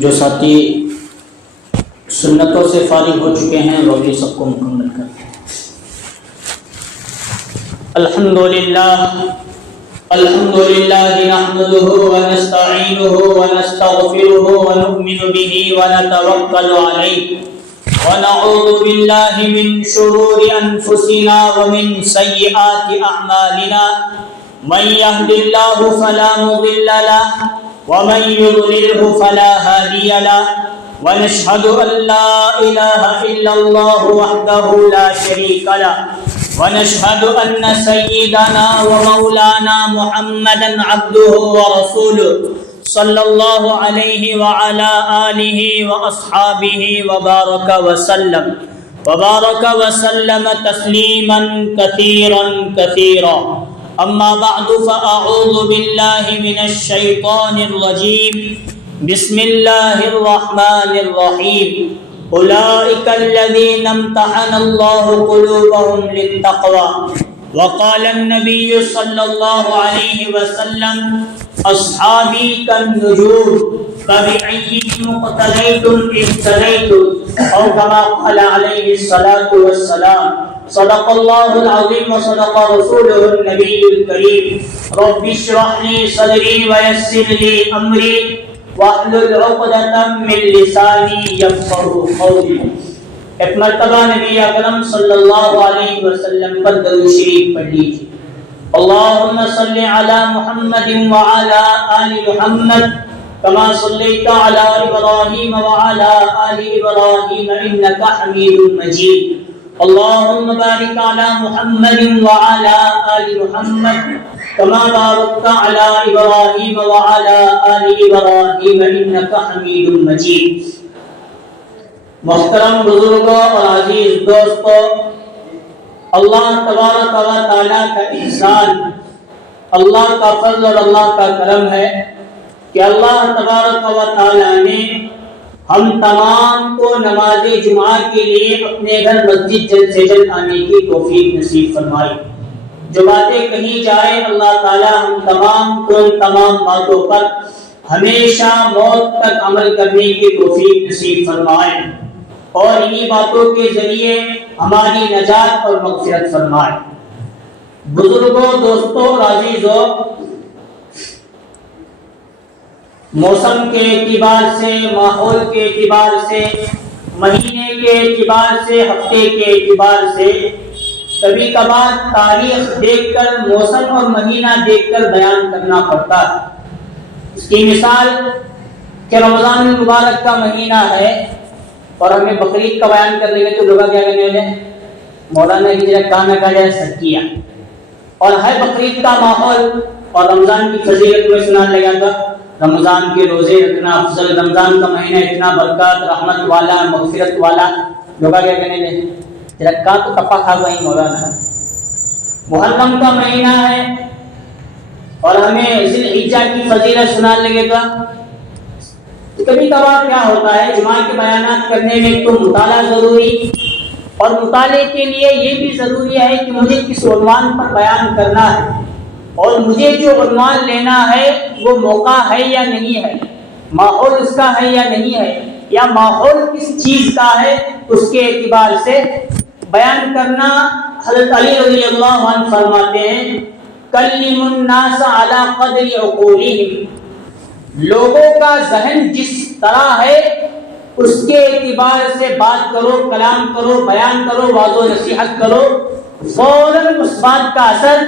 جو ساتھی سنتوں سے فارغ ہو چکے ہیں وہ بھی سب کو مکمل کرتے ہیں۔ الحمدللہ نحمده ونستعینه ونستغفره ونؤمن به ونتوکل علیہ ونعوذ باللہ من شرور انفسنا ومن سیئات اعمالنا من يهد الله فلا مضل له ومن يضلله فلا هادي له ونشهد أن لا إله إلا الله وحده لا شريك له ونشهد أن سيدنا ومولانا محمدا عبده ورسوله صلى الله عليه وعلى آله وأصحابه وبارك وسلم تسليما كثيرا أما بعد فأعوذ بالله من الشيطان الرجيم بسم الله الرحمن الرحيم أولئك الذين امتحن الله قلوبهم للتقوى وقال النبي صلى الله عليه وسلم أصحابي كالنجوم فبأيهم اقتديتم اهتديتم أو كما قال عليه الصلاة والسلام صدق الله العظيم وصدق رسوله النبي الكريم رب اشرح لي صدري ويسر لي أمري واحلل عقدة من لساني يفقهوا قولي۔ ایک مرتبہ نبی اکرم صلی اللہ علیہ وسلم پر درود شریف پڑھ لیجیے۔ اللهم صل على محمد وعلى آل محمد كما صليت على إبراهيم وعلى آل إبراهيم إنك حميد مجيد۔ اللهم بارك على محمد وعلى آل محمد كما باركت على إبراهيم وعلى آل إبراهيم إنك حميد مجيد۔ محترم بزرگوں اور عزیز دوستوں، اللہ تبارک و تعالیٰ کا احسان، اللہ کا فضل اور اللہ کا کرم ہے کہ اللہ تبارک و تعالیٰ نے ہم تمام کو نماز جمعہ کے لیے اپنے گھر مسجد جلد سے جلد آنے کی توفیق نصیب فرمائی۔ جو باتیں کہی جائے اللہ تعالیٰ ہم تمام کو ان تمام باتوں پر ہمیشہ موت تک عمل کرنے کی توفیق نصیب فرمائے اور انہی باتوں کے ذریعے ہماری نجات اور مغفرت فرمائے۔ بزرگوں، دوستوں اور عزیزوں، موسم کے اعتبار سے، ماحول کے اعتبار سے، مہینے کے اعتبار سے، ہفتے کے اعتبار سے کبھی کبھار تاریخ دیکھ کر، موسم اور مہینہ دیکھ کر بیان کرنا پڑتا ہے۔ اس کی مثال کہ رمضان المبارک کا مہینہ ہے اور ہمیں بقرعید کا بیان کر لیں گے تو لوگ کیا کہنے والے؟ مولانا کی جگہ کہاں نہ کہا جائے سچیا، اور ہے بقرعید کا ماحول اور رمضان کی فضیلت میں سنانے لگا تھا، رمضان کے روزے اتنا افضل، رمضان کا مہینہ اتنا برکات، رحمت والا، مغفرت والا، لوگ کیا کہنے لگے؟ رکھا تو کپا کھا گئی مولانا۔ محرم کا مہینہ ہے اور ہمیں ذی الحجہ کی فضیلت سنانے لگے گا۔ کبھی کبھار کیا ہوتا ہے، جمعہ کے بیانات کرنے میں تو مطالعہ ضروری، اور مطالعے کے لیے یہ بھی ضروری ہے کہ مجھے کس عنوان پر بیان کرنا ہے اور مجھے جو عنوان لینا ہے وہ موقع ہے یا نہیں ہے، ماحول اس کا ہے یا نہیں ہے، یا ماحول کس چیز کا ہے، اس کے اعتبار سے بیان کرنا۔ حضرت علی رضی اللہ عنہ فرماتے ہیں کلم الناس علی قدر عقولہم، لوگوں کا ذہن جس طرح ہے اس کے اعتبار سے بات کرو، کلام کرو، بیان کرو، واعظ و نصیحت کرو، فوراً اس بات کا اثر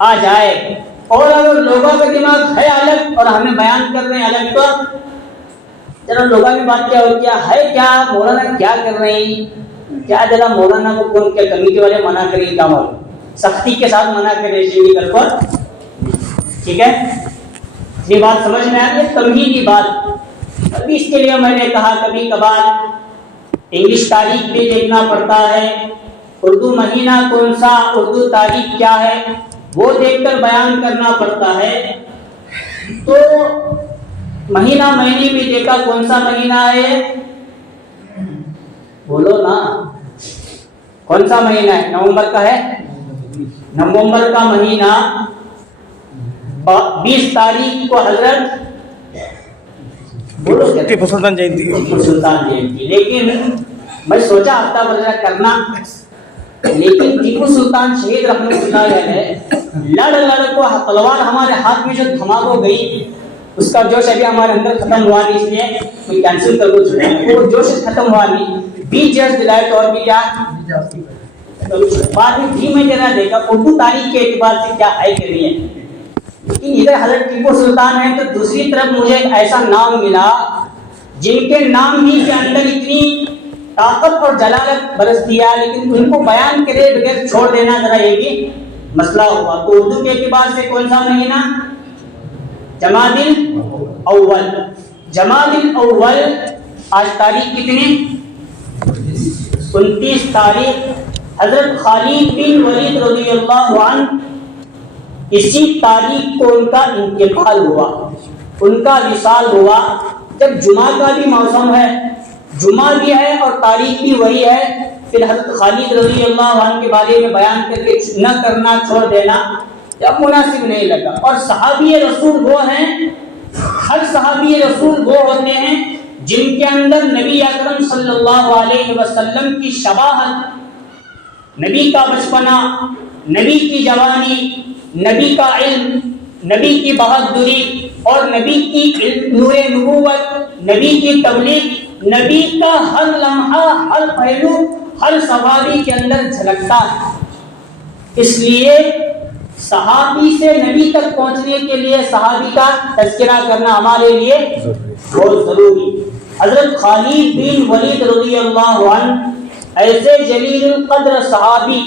آ جائے۔ اور اگر لوگوں کا دماغ ہے الگ اور ہمیں بیان کر رہے ہیں الگ تو ذرا لوگوں کی بات کیا ہو، کیا ہے، کیا مولانا کیا کر رہے ہیں، کیا ذرا مولانا کو کون کیا کمیٹی والے منع کریں گے، کام سختی کے ساتھ منع کرے کر پر، ٹھیک ہے، یہ بات سمجھ میں آ گئی، تمہید کی بات۔ ابھی اس کے لیے میں نے کہا کبھی کبھار انگلش تاریخ بھی دیکھنا پڑتا ہے، اردو مہینہ کون سا، اردو تاریخ کیا ہے وہ دیکھ کر بیان کرنا پڑتا ہے۔ تو مہینہ میں نے بھی دیکھا کون سا مہینہ ہے، بولو نا کون سا مہینہ ہے؟ نومبر کا ہے، نومبر کا مہینہ 20 تاریخ کو حضرت ٹیپو سلطان جینتی ٹیپو سلطان جینتی، لیکن میں سوچا ہفتہ وغیرہ کرنا، لیکن ٹیپو سلطان شہید رحمۃ اللہ علیہ لڑ کو تلوار ہمارے ہاتھ میں جو تھما کو گئی، اس کا جوش ابھی ہمارے اندر ختم ہوا نہیں، اس لیے کوئی کینسل کر دو، وہ جوش ختم ہوا نہیں، بی جس ڈیلائٹ اور بھی کیا بعد میں بھی میں جنا دیکھا اردو تاریخ کے اعتبار سے کیا ہے کہ نہیں ہے، لیکن ادھر حضرت ٹیپو سلطان ہے تو دوسری طرف مجھے ایک ایسا نام ملا جن کے نام ہی کے اندر اتنی طاقت اور جلالت برس دیا، لیکن ان کو بیان کرے بغیر چھوڑ دینا ذرا یہ بھی مسئلہ ہوا۔ تو اردو کے اعتبار سے کون سا مہینہ؟ جمادی الاول۔ جمادی الاول آج تاریخ کتنی؟ 29 تاریخ۔ حضرت خالد بن ولید رضی اللہ عنہ اسی تاریخ کو ان کا انتقال ہوا، ان کا وصال ہوا۔ جب جمعہ کا بھی موسم ہے، جمعہ بھی ہے اور تاریخ بھی وہی ہے، پھر حضرت خالد رضی اللہ عنہ کے بارے میں بیان کر کے نہ کرنا، چھوڑ دینا اب مناسب نہیں لگا۔ اور صحابی رسول وہ ہیں، ہر صحابی رسول وہ ہوتے ہیں جن کے اندر نبی اکرم صلی اللہ علیہ وسلم کی شباہت، نبی کا بچپنا، نبی کی جوانی، نبی کا علم، نبی کی بہادری اور نبی کی نور نبوت، نبی کی تبلیغ، نبی کا ہر لمحہ، ہر پہلو ہر صحابی کے اندر جھلکتا ہے۔ اس لیے صحابی سے نبی تک پہنچنے کے لیے صحابی کا تذکرہ کرنا ہمارے لیے بہت ضروری۔ حضرت خالد بن ولید رضی اللہ عنہ ایسے جلیل القدر صحابی،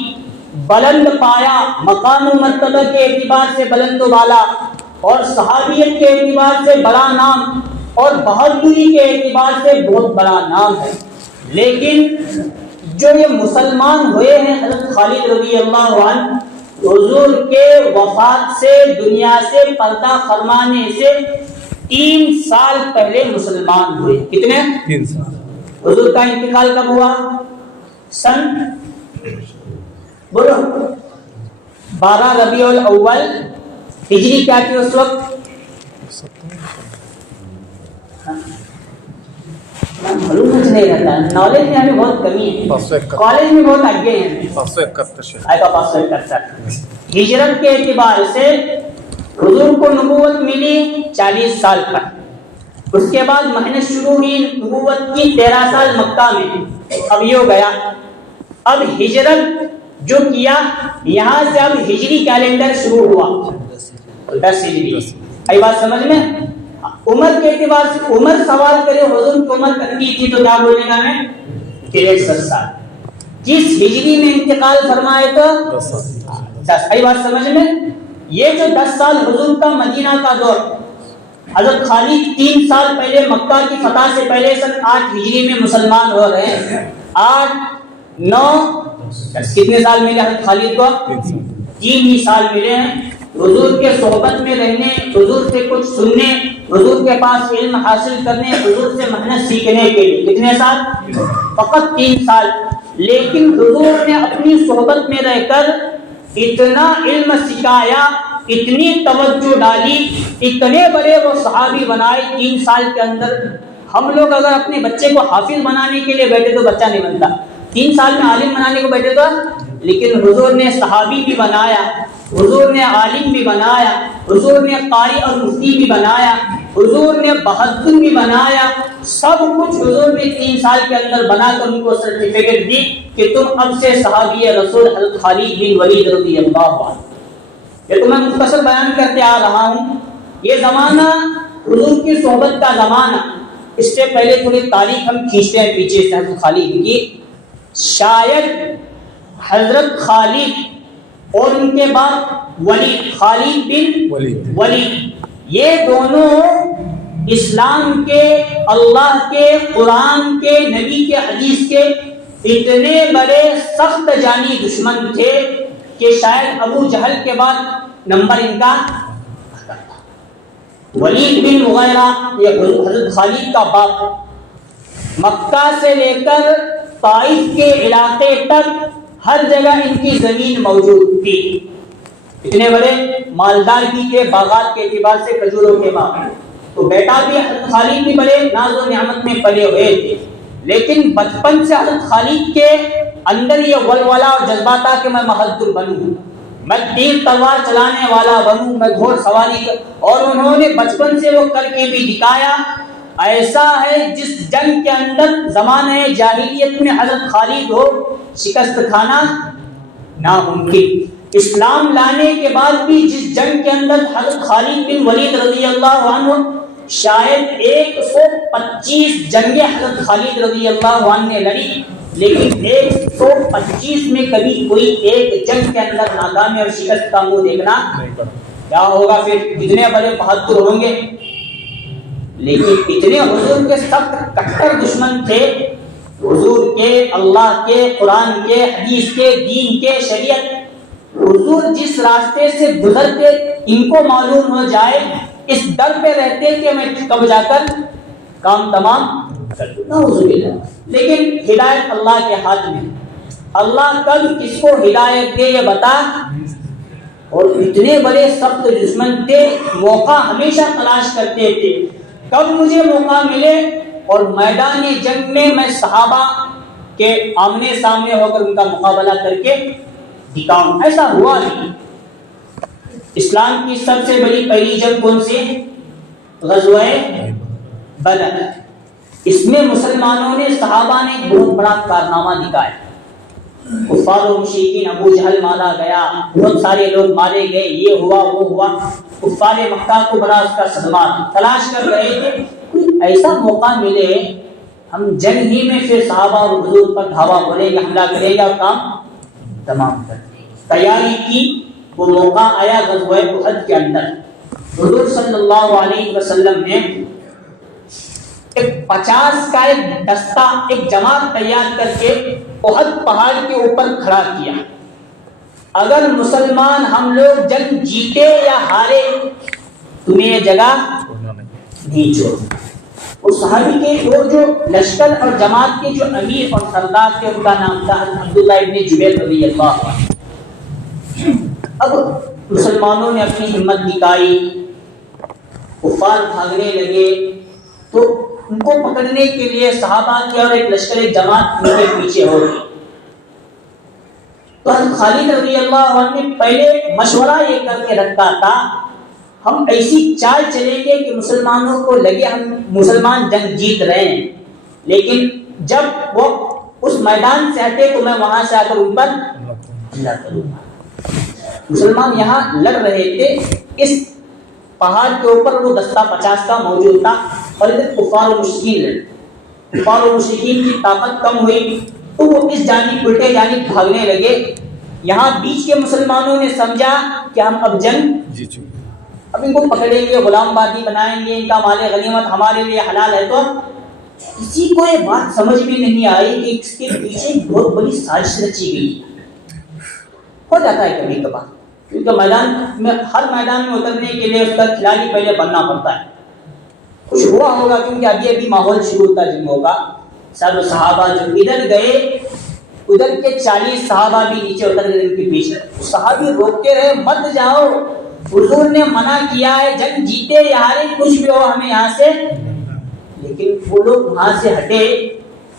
بلند پایا، مقام و مرتبہ کے اعتبار سے بلند و بالا، اور صحابیت کے اعتبار سے بڑا نام اور بہادری کے اعتبار سے بہت بڑا نام ہے، لیکن جو یہ مسلمان ہوئے ہیں حضرت خالد رضی اللہ عنہ حضور کے وفات سے، دنیا سے پردہ فرمانے سے 3 سال پہلے مسلمان ہوئے۔ کتنے؟ 3 سال۔ حضور کا انتقال کب ہوا؟ سن بولو 12 ربیع الاول ہجری کیا تھی اس وقت؟ معلوم کچھ نہیں رہتا، نالج میں ہمیں بہت کمی ہے، کالج میں بہت آگے ہیں۔ 571 ہجرت کے اعتبار سے حضور کو نبوت ملی 40 سال پر، اس کے بعد محنت شروع ہوئی نبوت کی 13 سال مکہ میں، اب یہ ہو گیا۔ اب ہجرت جو کیا، یہاں سے اب ہجری کیلنڈر شروع ہوا 10 ہجری، ای بات سمجھ میں؟ عمر کے اعتبار سے عمر سوال کرے حضور کی عمر کتنی تھی تو کیا بولے گا میں؟ 63 سال۔ جس ہجری میں انتقال فرمائے تو 10، ای بات سمجھ میں؟ یہ جو 10 سال حضور کا مدینہ کا دور، حضرت خالد 3 سال پہلے مکہ کی فتح سے پہلے سن 8 ہجری میں مسلمان ہو رہے ہیں، 8 9 10 کتنے سال ملے حضرت خالد کو؟ 3 ہی سال ملے ہیں حضور کے صحبت میں رہنے، حضور سے کچھ سننے، حضور کے پاس علم حاصل کرنے، حضور سے محنت سیکھنے کے لیے۔ کتنے سال؟ فقط 3 سال، لیکن حضور نے اپنی صحبت میں رہ کر اتنا علم سکھایا، اتنی توجہ ڈالی، اتنے بڑے وہ صحابی بنائے 3 سال کے اندر۔ ہم لوگ اگر اپنے بچے کو حافظ بنانے کے لیے بیٹھے تو بچہ نہیں بنتا، 3 سال میں عالم بنانے کو بیٹھے تو، لیکن حضور نے صحابی بھی بنایا، حضور نے عالم بھی بنایا، حضور نے قاری اور مفتی بھی بنایا، حضور نے بہادر بھی بنایا، سب کچھ حضور نے 3 سال کے اندر بنا کر ان کو سرٹیفکیٹ دی کہ تم اب سے صحابی رسول حضرت خالد بن ولید رضی اللہ عنہ۔ یہ تو میں مختصر بیان کرتے آ رہا ہوں، یہ زمانہ حضور کی صحبت کا زمانہ۔ اس سے پہلے تھوڑی تاریخ ہم کھینچتے ہیں پیچھے سے حضرت خالد کی۔ شاید حضرت خالد اور ان کے بعد ولید، خالد بن ولید، یہ دونوں اسلام کے، اللہ کے، قرآن کے، نبی کے حدیث کے اتنے بڑے سخت جانی دشمن تھے کہ شاید ابو جہل کے بعد نمبر ان کا ولید بن مغیرہ، یہ حضرت خالد کا باپ، مکہ سے لے کر طائف کے علاقے تک ہر جگہ ان کی زمین موجود تھی، اتنے بڑے مالدار بھی تھے، باغات کے اعتبار سے کھجوروں کے باغ، تو بیٹا بھی حضرت خالد بھی بڑے ناز و نعمت میں پلے ہوئے تھے، لیکن بچپن سے حضرت خالد کے اندر یہ ولولہ اور جذبہ تھا کہ میں بہادر بنوں، میں تیر تلوار چلانے والا بنوں، میں گھوڑ سواری اور انہوں نے بچپن سے وہ کر کے بھی دکھایا۔ ایسا ہے جس جنگ کے اندر زمانہ جاہلیت میں حضرت خالد ہو شکست کھانا ناممکن، اسلام لانے کے بعد بھی جس جنگ کے اندر حضرت خالد بن ولید رضی اللہ عنہ، شاید 125 جنگیں حضرت خالد رضی اللہ عنہ نے لڑی، لیکن 125 میں کبھی کوئی ایک جنگ کے اندر ناکامی اور شکست کا منہ دیکھنا کیا ہوگا، پھر کتنے بڑے بہادر ہوں گے۔ لیکن اتنے حضور کے سخت کٹر دشمن تھے، حضور کے، اللہ کے، قرآن کے، حدیث کے، دین کے، شریعت، حضور جس راستے سے گزرتے ان کو معلوم ہو جائے، اس ڈر پہ رہتے کہ میں کب جا کر کام تمام کر دوں، نعوذ باللہ۔ لیکن ہدایت اللہ کے ہاتھ میں، اللہ کب کس کو ہدایت دے یہ بتا، اور اتنے بڑے سخت دشمن تھے، موقع ہمیشہ تلاش کرتے تھے کب مجھے موقع ملے اور میدان جنگ میں میں صحابہ کے آمنے سامنے ہو کر ان کا مقابلہ کر کے دکھاؤں۔ ایسا ہوا نہیں۔ اسلام کی سب سے بڑی پہلی جنگ کون سی؟ غزوہ بدر۔ اس میں مسلمانوں نے، صحابہ نے ایک بہت بڑا کارنامہ دکھایا۔ کفار و مشرکین، ابو جہل مارا گیا، بہت سارے لوگ مارے گئے، یہ ہوا وہ ہوا، کفار مکہ کو بڑا اس کا صدمہ تلاش کر رہے تھے کوئی ایسا موقع ملے ہم جنگ ہی میں پھر صحابہ اور حضور پر دھاوا بولیں گے، حملہ کریں گے اور کام تمام کر دیں گے۔ تیاری کی، وہ موقع آیا غزوہ احد کے اندر۔ حضور صلی اللہ علیہ وسلم نے ایک 50 کا ایک دستہ، ایک جماعت تیار کر کے احد پہاڑ کے اوپر کھڑا کیا۔ اگر مسلمان ہم لوگ جنگ جیتے یا ہارے تمہیں یہ جگہ نہیں چھوڑنا۔ اس صحابی کے وہ جو لشکر اور جماعت کے جو امیر اور سردار تھے ان کا نام تھا عبداللہ ابن جبیر رضی اللہ عنہ۔ اب مسلمانوں نے اپنی ہمت دکھائی، کفار بھاگنے لگے، تو ان کو پکڑنے کے لیے صحابہ کی اور ایک لشکر جماعت ان کے پیچھے ہو گئی۔ تو حضرت خالد رضی اللہ عنہ نے پہلے مشورہ یہ کر کے رکھا تھا ہم ایسی چال چلیں گے کہ مسلمانوں کو لگے ہم مسلمان جنگ جیت رہے ہیں، لیکن جب وہ اس میدان سے ہٹے تو میں وہاں سے آ کر ان پر حملہ کروں گا۔ مسلمان یہاں لڑ رہے تھے، اس پہاڑ کے اوپر وہ دستہ 50 کا موجود تھا، اور ادھر کفار و مشرکین لڑے۔ کفار و مشرکین کی طاقت کم ہوئی تو وہ اس جانب الٹے جانب بھاگنے لگے۔ یہاں بیچ کے مسلمانوں نے سمجھا کہ ہم اب جنگ اب ان کو پکڑیں گے، غلام بازی بنائیں گے، ان کا مال غنیمت ہمارے لیے حلال ہے۔ تو کسی کو یہ بات سمجھ میں نہیں آئی کہ اس کے پیچھے ایک بہت بڑی سازش رچی گئی۔ ہو جاتا ہے کبھی کبھار، کیونکہ میدان میں، ہر میدان میں اترنے کے لیے اس کا کھلاڑی پہلے بننا پڑتا ہے۔ کچھ ہوا ہوگا کیونکہ ابھی ماحول شروع ہوتا جنگوں کا۔ سب صحابہ جو ادھر گئے، ادھر کے 40 صحابہ بھی نیچے اتر گئے ان کے پیچھے۔ صحابی روکتے رہے مت جاؤ، حضور نے منع کیا ہے، جنگ جیتے یا ہارے کچھ بھی ہو ہمیں یہاں سے۔ لیکن وہ لوگ وہاں سے ہٹے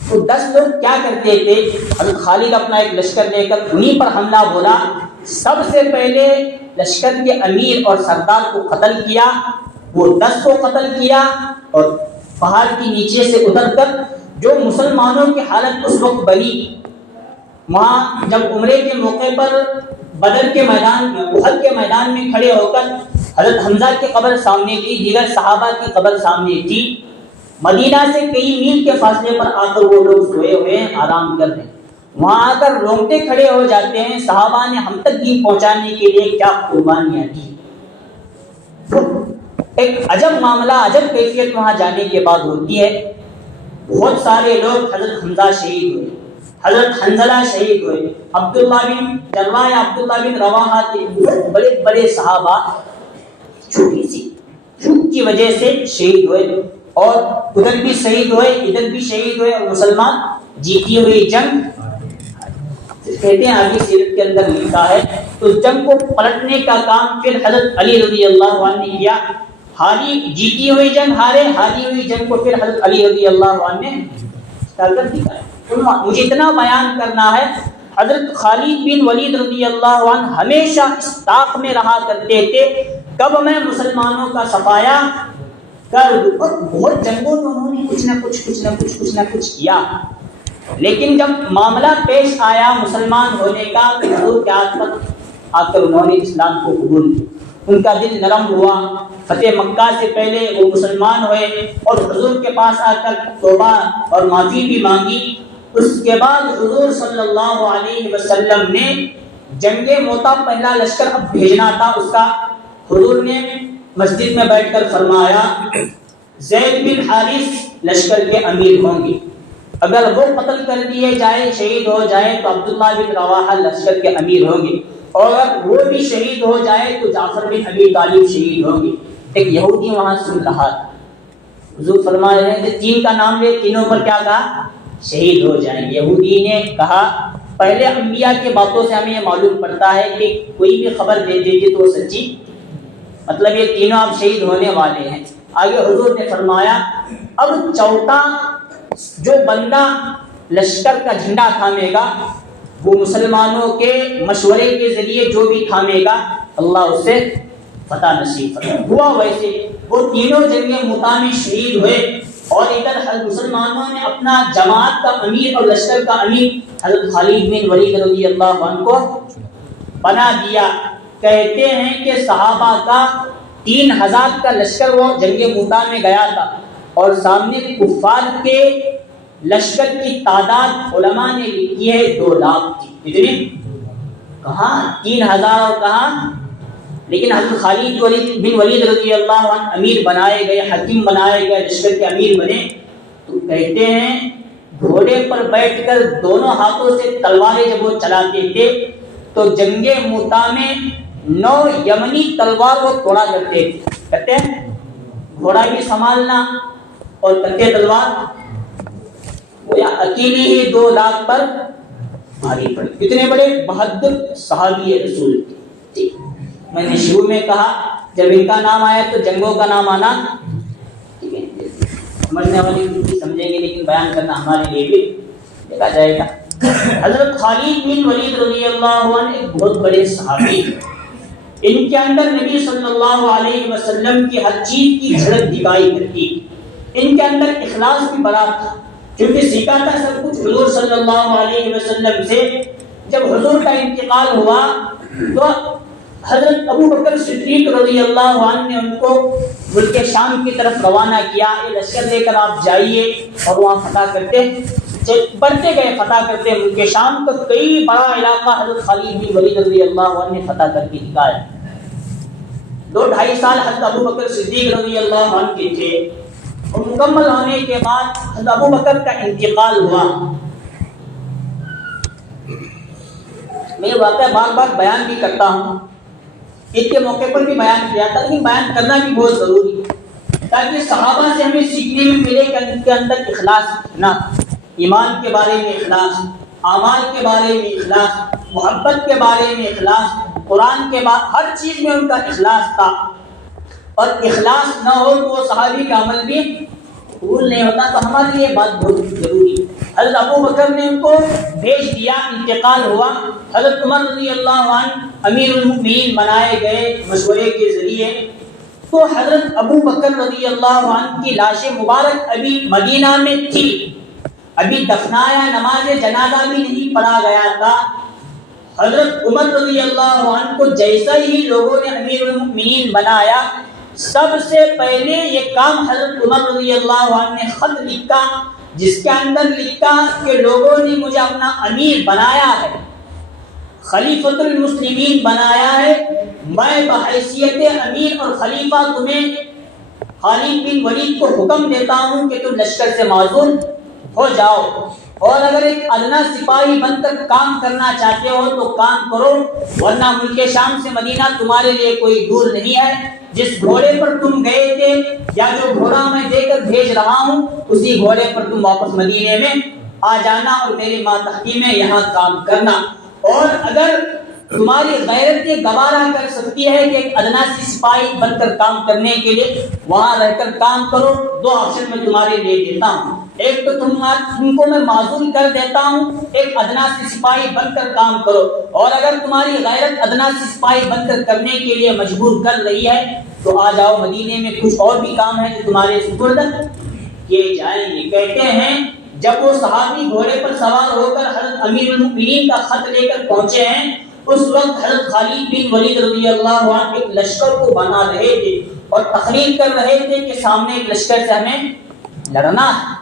تو 10 لوگ کیا کرتے تھے، حضرت خالد اپنا ایک لشکر لے کر انہیں پر حملہ بولا۔ سب سے پہلے لشکر کے امیر اور سردار کو قتل کیا، وہ 10 کو قتل کیا، اور پہاڑ کے نیچے سے اتر کر جو مسلمانوں کی حالت اس وقت بنی، وہاں جب عمرے کے موقع پر بدر کے میدان میں، احد کے میدان میں کھڑے ہو کر حضرت حمزہ کی قبر سامنے تھی، دیگر صحابہ کی قبر سامنے تھی، مدینہ سے کئی میل کے فاصلے پر آ کر وہ لوگ سوئے ہوئے ہیں، آرام کر رہے ہیں۔ وہاں آ کر رونگٹے کھڑے ہو جاتے ہیں، صحابہ نے ہم تک دین پہنچانے کے لیے کیا قربانیاں دی۔ ایک عجب معاملہ، عجب کیفیت وہاں جانے کے بعد ہوتی ہے۔ بہت سارے لوگ، حضرت حمزہ شہید ہوئے، حضرت حنظلہ شہید ہوئے، عبداللہ بن جرواہ یا عبداللہ بن رواحہ کے بڑے بڑے صحابہ چھوٹی سی چوک کی وجہ سے شہید ہوئے، اور ادھر بھی شہید ہوئے، ادھر بھی شہید ہوئے، اور مسلمان جیتی ہوئی جنگ کہتے ہیں آگے سیرت کے اندر لکھا ہے۔ تو جنگ کو پلٹنے کا کام پھر حضرت علی رضی اللہ عنہ نے کیا۔ جیتی ہوئی جنگ ہاری ہوئی جنگ کو پھر حضرت علی رضی اللہ عنہ نے کر دکھایا۔ مجھے اتنا بیان کرنا ہے، حضرت خالد بن ولید رضی اللہ عنہ ہمیشہ اس طاق میں رہا کرتے تھے کب میں مسلمانوں کا صفایا کر دوں، اور بہت جنگوں میں انہوں نے کچھ نہ کچھ کیا، لیکن جب معاملہ پیش آیا مسلمان ہونے کا تو حضور کے ہاتھ پر آ کر انہوں نے اسلام کو قبول کیا، ان کا دل نرم ہوا، فتح مکہ سے پہلے وہ مسلمان ہوئے اور حضور کے پاس آ کر توبہ اور معافی بھی مانگی۔ اس کے بعد حضور صلی اللہ علیہ وسلم نے جنگ موتا پہلا لشکر اب بھیجنا تھا، اس کا حضور نے مسجد میں بیٹھ کر فرمایا زید بن حارث لشکر کے امیر ہوں گے، اگر وہ قتل کر دیے جائے شہید ہو جائے تو عبداللہ بن رواحہ لشکر کے امیر ہوں گے، اور اگر وہ بھی شہید ہو جائے تو جعفر بن ابی طالب شہید ہوں گے۔ ایک یہودی وہاں سن رہا تھا، حضور فرما رہے ہیں کہ تین کا نام لے، تینوں پر کیا کہا؟ شہید ہو جائیں گے۔ یہودی نے کہا پہلے انبیاء کی باتوں سے ہمیں یہ معلوم پڑتا ہے کہ کوئی بھی خبر دے دیجیے تو وہ سچی، مطلب یہ تینوں اب شہید ہونے والے ہیں۔ آگے حضور نے فرمایا اب چوتھا جو بندہ لشکر کا جھنڈا تھامے گا وہ مسلمانوں کے مشورے کے ذریعے جو بھی تھامے گا اللہ اسے فتح نصیب فرمائے۔ ہوا ویسے، وہ تینوں جنگ موتا میں شہید ہوئے، اور ادھر مسلمانوں نے اپنا جماعت کا امیر اور لشکر کا امیر حضرت خالد بن ولید رضی اللہ عنہ کو بنا دیا۔ کہتے ہیں کہ صحابہ کا 3000 کا لشکر وہ جنگ موتا میں گیا تھا، اور سامنے کفار کے لشکر کی تعداد علماء نے لکھی ہے 2 لاکھ تھی۔ کتنی؟ کہاں 3000 اور کہاں؟ لیکن حضرت خالد بن ولید رضی اللہ عنہ امیر بنائے گئے، حکیم بنائے گئے، لشکر کے امیر بنے، تو کہتے ہیں گھوڑے پر بیٹھ کر دونوں ہاتھوں سے تلواریں جب وہ چلاتے تھے تو جنگ موتا میں 9 یمنی تلوار وہ توڑا کرتے تھے۔ کہتے ہیں گھوڑا بھی سنبھالنا اور کتے تلوار، وہ اکیلی ہی 2 لاکھ پر بھاری پڑے۔ کتنے بڑے بہادر صحابی رسول تھے۔ میں نے شروع میں کہا جب ان کا نام آیا تو جنگوں کا نام آنا ٹھیک ہے، سمجھنے والے بھی سمجھیں گے، لیکن بیان کرنا ہمارے لیے بھی دیکھا جائے گا۔ حضرت خالد بن ولید رضی اللہ عنہ ایک بہت بڑے صحابی، ان کے اندر نبی صلی اللہ علیہ وسلم کی ہر چیز کی جھلک دکھائی کرتی، ان کے اندر اخلاص بھی بڑا تھا، کیونکہ سیکھا تھا سب کچھ حضور صلی اللہ علیہ وسلم سے۔ جب حضور کا انتقال ہوا تو حضرت ابو بکر صدیق رضی اللہ عنہ نے ان کو ملک شام کی طرف روانہ کیا، یہ لشکر لے کر آپ جائیے، اور وہاں فتح کرتے بڑھتے گئے، فتح کرتے ملک شام کا کئی بڑا علاقہ حضرت خالد بن ولید رضی اللہ عنہ نے فتح کر کے دکھایا۔ 2-2.5 سال حضرت ابو بکر صدیق رضی اللہ عنہ کے تھے، اور مکمل ہونے کے بعد حضرت ابو بکر کا انتقال ہوا۔ میں یہ واقعہ بار بار بیان بھی کرتا ہوں، عید کے موقع پر بھی بیان کیا تھا، لیکن بیان کرنا بھی بہت ضروری ہے تاکہ صحابہ سے ہمیں سیکھنے میں ملے کہ ان کے اندر اخلاص نہ، ایمان کے بارے میں اخلاص، اعمال کے بارے میں اخلاص، محبت کے بارے میں اخلاص، قرآن کے بعد ہر چیز میں ان کا اخلاص تھا، اور اخلاص نہ ہو تو وہ صحابی کا عمل بھی قبول نہیں ہوتا۔ تو ہمارے لیے بات بہت ضروری ہے۔ حضرت ابو بکر نے ان کو بھیج دیا، انتقال ہوا، حضرت عمر رضی اللہ عنہ امیر المؤمنین بنائے گئے مشورے کے ذریعے، تو حضرت ابو بکر رضی اللہ عنہ کی لاش مبارک ابھی مدینہ میں تھی، ابھی دفنایا، نماز جنازہ بھی نہیں پڑھا گیا تھا۔ حضرت عمر رضی اللہ عنہ کو جیسا ہی لوگوں نے امیر المؤمنین بنایا، سب سے پہلے یہ کام حضرت عمر رضی اللہ عنہ نے خط لکھا، جس کے اندر لکھا کہ لوگوں نے مجھے اپنا امیر بنایا ہے، خلیفۃ المسلمین بنایا ہے، میں بحیثیت امیر اور خلیفہ تمہیں خالد بن ولید کو حکم دیتا ہوں کہ تم لشکر سے معزول ہو جاؤ، اور اگر ایک ادنا سپاہی بن کر کام کرنا چاہتے ہو تو کام کرو، ورنہ ملک شام سے مدینہ تمہارے لیے کوئی دور نہیں ہے، جس گھوڑے پر تم گئے تھے یا جو گھوڑا میں دے کر بھیج رہا ہوں اسی گھوڑے پر تم واپس مدینے میں آ جانا اور میرے ماتحتی میں یہاں کام کرنا، اور اگر تمہاری غیرت یہ گوارا کر سکتی ہے کہ ایک ادنا سی سپاہی بن کر کام کرنے کے لیے وہاں رہ کر کام کرو، دو آپشن میں تمہارے لیے دیتا ہوں، ایک تو تم کو میں معزول کر دیتا ہوں، ایک ادنا سی سپاہی بن کر کام کرو، اور اگر تمہاری غیرت ادنا سی سپاہی بن کر کرنے کے لیے مجبور کر رہی ہے تو آ جاؤ، مدینے میں کچھ اور بھی کام ہے جو تمہارے سپرد کیے جائیں گے۔ کہتے ہیں جب وہ صحابی گھوڑے پر سوار ہو کر حضرت امیر المؤمنین کا خط لے کر پہنچے ہیں، اس وقت حضرت خالد بن ولید رضی اللہ عنہ ایک لشکر کو بنا رہے تھے اور تقریر کر رہے تھے کہ سامنے ایک لشکر سے ہمیں لڑنا ہے۔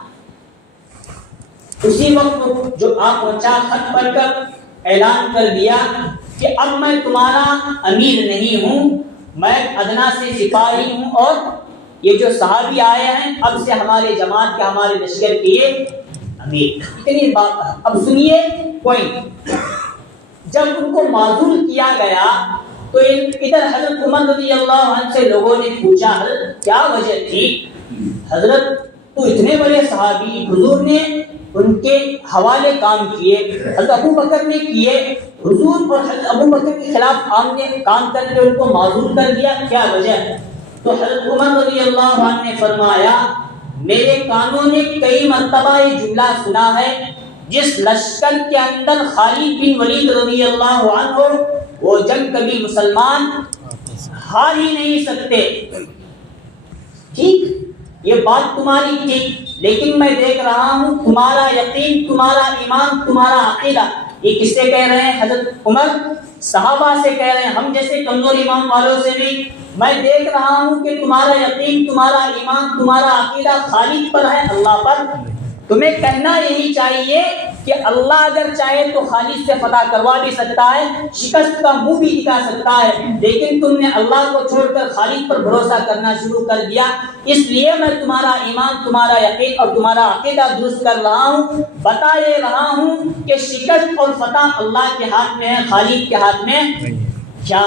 اسی وقت جو آپ پہنچا، خط پڑھ کر اعلان کر دیا کہ اب میں تمہارا امیر نہیں ہوں، میں ادنا سے سپاہی ہوں، اور یہ جو صحابی آئے ہیں اب سے ہمارے جماعت کے، ہمارے لشکر کے امیر۔ اتنی بات۔ اب سنیے پوائنٹ، جب ان کو معزول کیا گیا تو ادھر حضرت عمر رضی اللہ عنہ سے لوگوں نے پوچھا حضرت کیا وجہ تھی؟ حضرت تو اتنے بڑے صحابی، حضور نے ان کے حوالے کام کیے، حضرت ابو بکر نے کیے، حضور اور حضرت ابو بکر کے خلاف کام کر کے ان کو معزول کر دیا، کیا وجہ ہے؟ تو حضرت عمر رضی اللہ عنہ نے فرمایا میرے کانوں نے کئی مرتبہ یہ جملہ سنا ہے، جس لشکر کے اندر خالد بن ولید رضی اللہ عنہ ہو وہ جنگ کبھی مسلمان ہار ہی نہیں سکتے۔ ٹھیک، یہ بات تمہاری ٹھیک، لیکن میں دیکھ رہا ہوں تمہارا یقین، تمہارا ایمان، تمہارا عقیدہ، یہ کس سے کہہ رہے ہیں؟ حضرت عمر صحابہ سے کہہ رہے ہیں، ہم جیسے کمزور ایمان والوں سے نہیں۔ میں دیکھ رہا ہوں کہ تمہارا یقین، تمہارا ایمان، تمہارا عقیدہ خالق پر ہے، اللہ پر۔ تمہیں کہنا یہی چاہیے کہ اللہ اگر چاہے تو خالق سے فتح کروا بھی سکتا ہے، شکست کا منہ بھی دکھا سکتا ہے، لیکن تم نے اللہ کو چھوڑ کر خالق پر بھروسہ کرنا شروع کر دیا۔ اس لیے میں تمہارا ایمان، تمہارا یقین اور تمہارا عقیدہ درست کر رہا ہوں، بتا یہ رہا ہوں کہ شکست اور فتح اللہ کے ہاتھ میں ہے، خالق کے ہاتھ میں کیا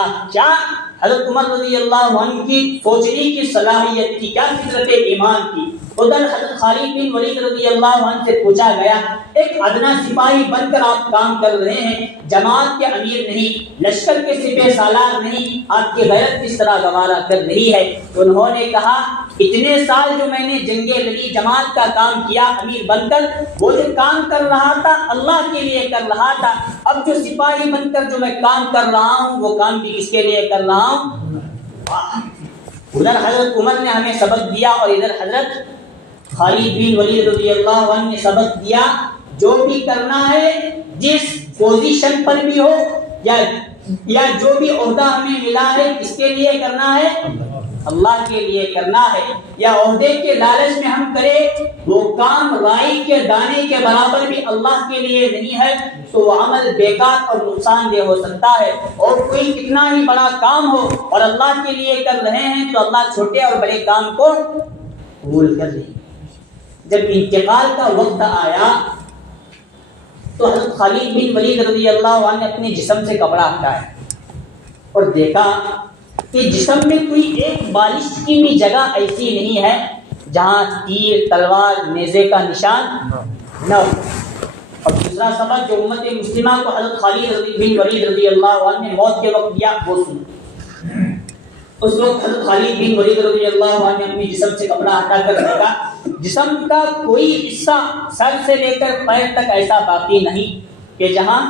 حضرت عمر رضی اللہ عنہ کی سوچنے کی صلاحیت تھی، کیا فطرت ایمان تھی۔ ادھر حضرت خالد بن ولید رضی اللہ عنہ سے پوچھا گیا ایک ادنا سپاہی بن کر آپ کام کر رہے ہیں، جماعت کے امیر نہیں، لشکر کے سپہ سالار نہیں، آپ کی غیرت کس طرح گوارا کر رہی ہے؟ تو انہوں نے کہا اتنے سال جو میں نے جنگیں لڑی، جماعت کا کام کیا امیر بن کر، وہ جو کام کر رہا تھا اللہ کے لیے کر رہا تھا، اب جو سپاہی بن کر جو میں کام کر رہا ہوں وہ کام بھی کس کے لیے کر رہا ہوں؟ ادھر حضرت عمر نے ہمیں سبق دیا اور ادھر حضرت خالد بن ولید رضی اللہ عنہ نے سبق دیا، جو بھی کرنا ہے جس پوزیشن پر بھی ہو یا جو بھی عہدہ ہمیں ملا ہے کس کے لیے کرنا ہے؟ اللہ کے لیے کرنا ہے۔ یا عہدے کے لالچ میں ہم کریں وہ کام رائی کے دانے کے برابر بھی اللہ کے لیے نہیں ہے تو وہ عمل بیکار اور نقصان دہ ہو سکتا ہے۔ اور کوئی کتنا ہی بڑا کام ہو اور اللہ کے لیے کر رہے ہیں تو اللہ چھوٹے اور بڑے کام کو قبول کر لیں۔ جب انتقال کا وقت آیا تو حضرت خالد بن ولید رضی اللہ عنہ نے اپنے جسم سے کپڑا ہٹایا اور دیکھا کہ جسم میں کوئی ایک بالش کی بھی جگہ ایسی نہیں ہے جہاں تیر، تلوار، نیزے کا نشان نہ ہو۔ اور دوسرا سبق جو امت مسلمہ کو حضرت خالد بن ولید رضی اللہ عنہ نے موت کے وقت دیا وہ سنو۔ اس وقت حضرت خالد بن ولید رضی اللہ عنہ نے اپنے جسم سے کپڑا ہٹا کر دیکھا، جسم کا کوئی حصہ سر سے لے کر پیر تک ایسا باقی نہیں کہ جہاں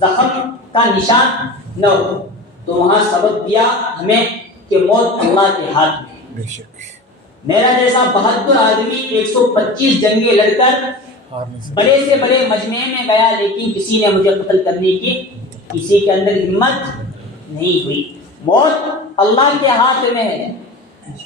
زخم کا نشان نہ ہو۔ تو وہاں سبق دیا ہمیں کہ موت اللہ کے ہاتھ میں۔ میرا جیسا بہادر آدمی 125 جنگیں لڑ کر بڑے سے بڑے مجمع میں گیا لیکن کسی نے مجھے قتل کرنے کی کسی کے اندر ہمت نہیں ہوئی۔ موت اللہ کے ہاتھ میں ہے،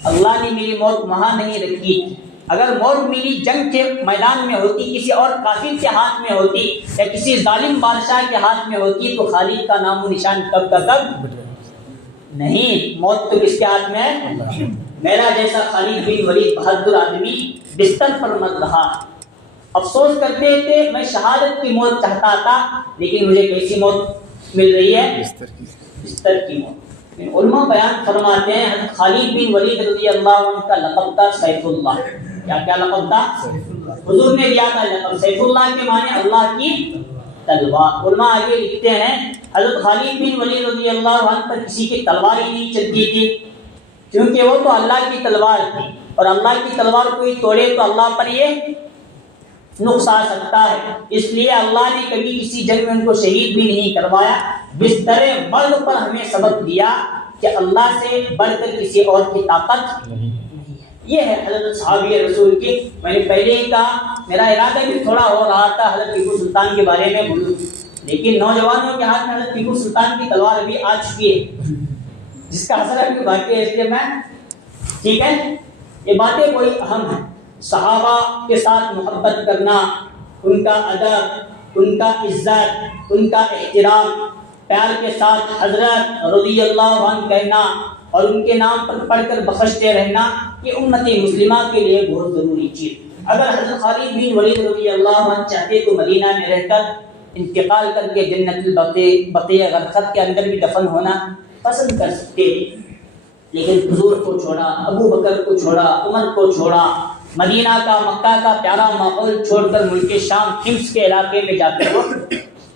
اللہ نے میری موت وہاں نہیں رکھی۔ اگر موت میری جنگ کے میدان میں ہوتی، کسی اور کافر کے ہاتھ میں ہوتی یا کسی ظالم بادشاہ کے ہاتھ میں ہوتی تو خالد کا نام و نشان کب کا کب نہیں۔ موت تو کس کے ہاتھ میں ہے؟ میرا جیسا خالد بن ولید بہادر آدمی بستر پر مر رہا، افسوس کرتے تھے میں شہادت کی موت چاہتا تھا لیکن مجھے کیسی موت مل رہی ہے؟ بستر کی موت۔ علماء بیان فرماتے ہیں حضرت خالد بن ولید رضی اللہ عنہ کا لقب تھا سیف اللہ۔ کیا لقب تھا؟ حضور نے دیا تھا لقب سیف اللہ کے معنی اللہ کی تلوار۔ علماء آگے لکھتے ہیں حضرت خالد بن ولید رضی اللہ عنہ پر کسی کی تلوار ہی نہیں چلتی تھی، کیونکہ وہ تو اللہ کی تلوار تھی، اور اللہ کی تلوار کوئی توڑے تو اللہ پر یہ نقص آ سکتا ہے، اس لیے اللہ نے کبھی کسی جنگ میں ان کو شہید بھی نہیں کروایا۔ بستر مرد پر ہمیں سبق دیا کہ اللہ سے بڑھ کر کسی اور کی طاقت نہیں ہے۔ یہ ہے حضرت صحابی رسول کی۔ میں نے پہلے ہی کہا میرا ارادہ بھی تھوڑا ہو رہا تھا حضرت ٹیپو سلطان کے بارے میں بولوں، لیکن نوجوانوں کے ہاتھ میں حضرت ٹیپو سلطان کی تلوار ابھی آ چکی ہے، جس کا اثر ابھی باقی ہے، اس لیے میں ٹھیک ہے یہ باتیں کوئی اہم ہیں۔ صحابہ کے ساتھ محبت کرنا، ان کا ادب، ان کا عزت، ان کا احترام، پیار کے ساتھ حضرت رضی اللہ عنہ کہنا اور ان کے نام پر پڑھ کر بخشتے رہنا، یہ امت مسلمہ کے لیے بہت ضروری چیز۔ اگر حضرت خالد بن ولید رضی اللہ عنہ چاہتے تو مدینہ میں رہ کر انتقال کر کے جنت البقیع غرقد کے اندر بھی دفن ہونا پسند کر سکتے، لیکن حضور کو چھوڑا، ابو بکر کو چھوڑا، عمر کو چھوڑا، مدینہ کا مکہ کا پیارا ماحول چھوڑ کر ملک شام حمص کے علاقے میں جا کر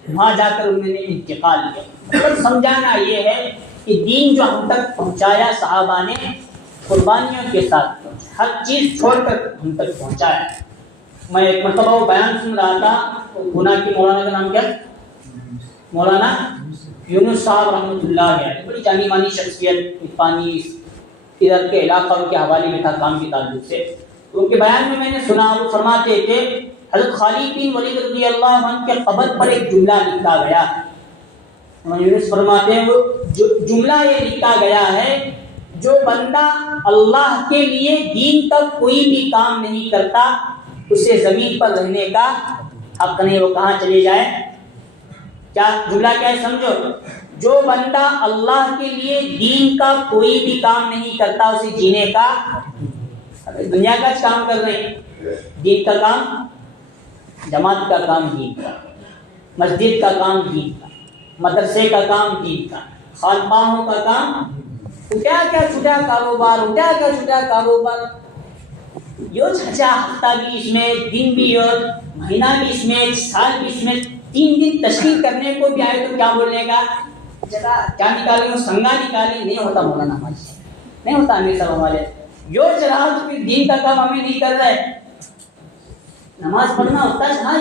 وہاں جا کر انہوں نے انتقال کیا۔ سمجھانا یہ ہے کہ دین جو ہم تک پہنچایا صحابہ نے قربانیوں کے ساتھ ہر چیز چھوڑ کر ہم تک پہنچایا۔ میں ایک مرتبہ وہ بیان سن رہا تھا، گناہ کی مولانا کا نام کیا؟ مولانا یونس صاحب رحمۃ اللہ علیہ، بڑی جانی مانی شخصیت، پانی ادھر کے علاقہ کے حوالے میں تھا کام کے تعلق سے۔ ان کے بیان میں نے سنا وہ فرماتے تھے حضرت خالد بن ولید رضی اللہ عنہ کے قبر پر ایک جملہ لکھا گیا ہے۔ یونس فرماتے ہیں وہ جملہ یہ لکھا گیا ہے، جو بندہ اللہ کے لیے دین کا کوئی بھی کام نہیں کرتا اسے زمین پر رہنے کا حق نہیں، وہ کہاں چلے جائے۔ کیا جملہ کیا ہے سمجھو، جو بندہ اللہ کے لیے دین کا کوئی بھی کام نہیں کرتا اسے جینے کا، دنیا کا کام کر رہے ہیں، دین کا کام، جماعت کا کام دین کا، مسجد کا کام دین کا، مدرسے کا کام دین کا، خانقاہوں کا کام، اٹھا کیا چھٹا کاروبار، اٹھا کیا چھٹا کاروبار، یہ چھچا ہفتہ بھی اس میں، دن بھی اور مہینہ بھی اس میں، سال بھی اس میں، 3 دن تشکیل کرنے کو بھی آئے تو کیا بولنے کا، جگہ کیا نکالی ہوں، سنگا نکالی، نہیں ہوتا مولانا ہمارے سے، نہیں ہوتا امیر صاحب ہمارے، یہ چلا تو پھر دین کا کام ہمیں نہیں کر رہے۔ نماز پڑھنا ہوتا ہے، ہاں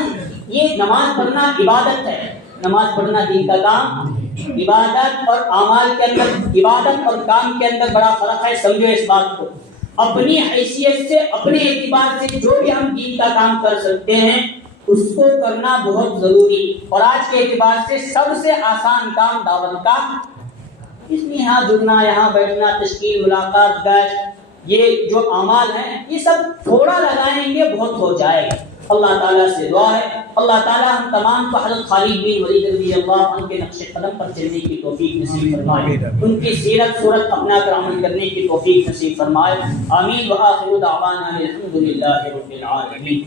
یہ نماز پڑھنا عبادت ہے، نماز پڑھنا دین کا کام، عبادت اور اعمال کے اندر، عبادت اور کام کے اندر بڑا فرق ہے، سمجھو اس بات کو۔ اپنی حیثیت سے، اپنے اعتبار سے جو بھی ہم دین کا کام کر سکتے ہیں اس کو کرنا بہت ضروری، اور آج کے اعتبار سے سب سے آسان کام دعوت کا، اس میں یہاں جڑنا، یہاں بیٹھنا، تشکیل، ملاقات، گشت، یہ جو اعمال ہیں یہ سب تھوڑا لگائیں گے بہت ہو جائے گا۔ اللہ تعالیٰ سے دعا ہے اللہ تعالیٰ ہم تمام کو حضرت خالد بن ولید رضی اللہ عنہ کے نقش قدم پر چلنے کی توفیق نصیب فرمائے، ان کی سیرت صورت اپنا کر عمل کرنے کی توفیق نصیب فرمائے، آمین۔ وآخر دعوانا الحمد للہ رب العالمین۔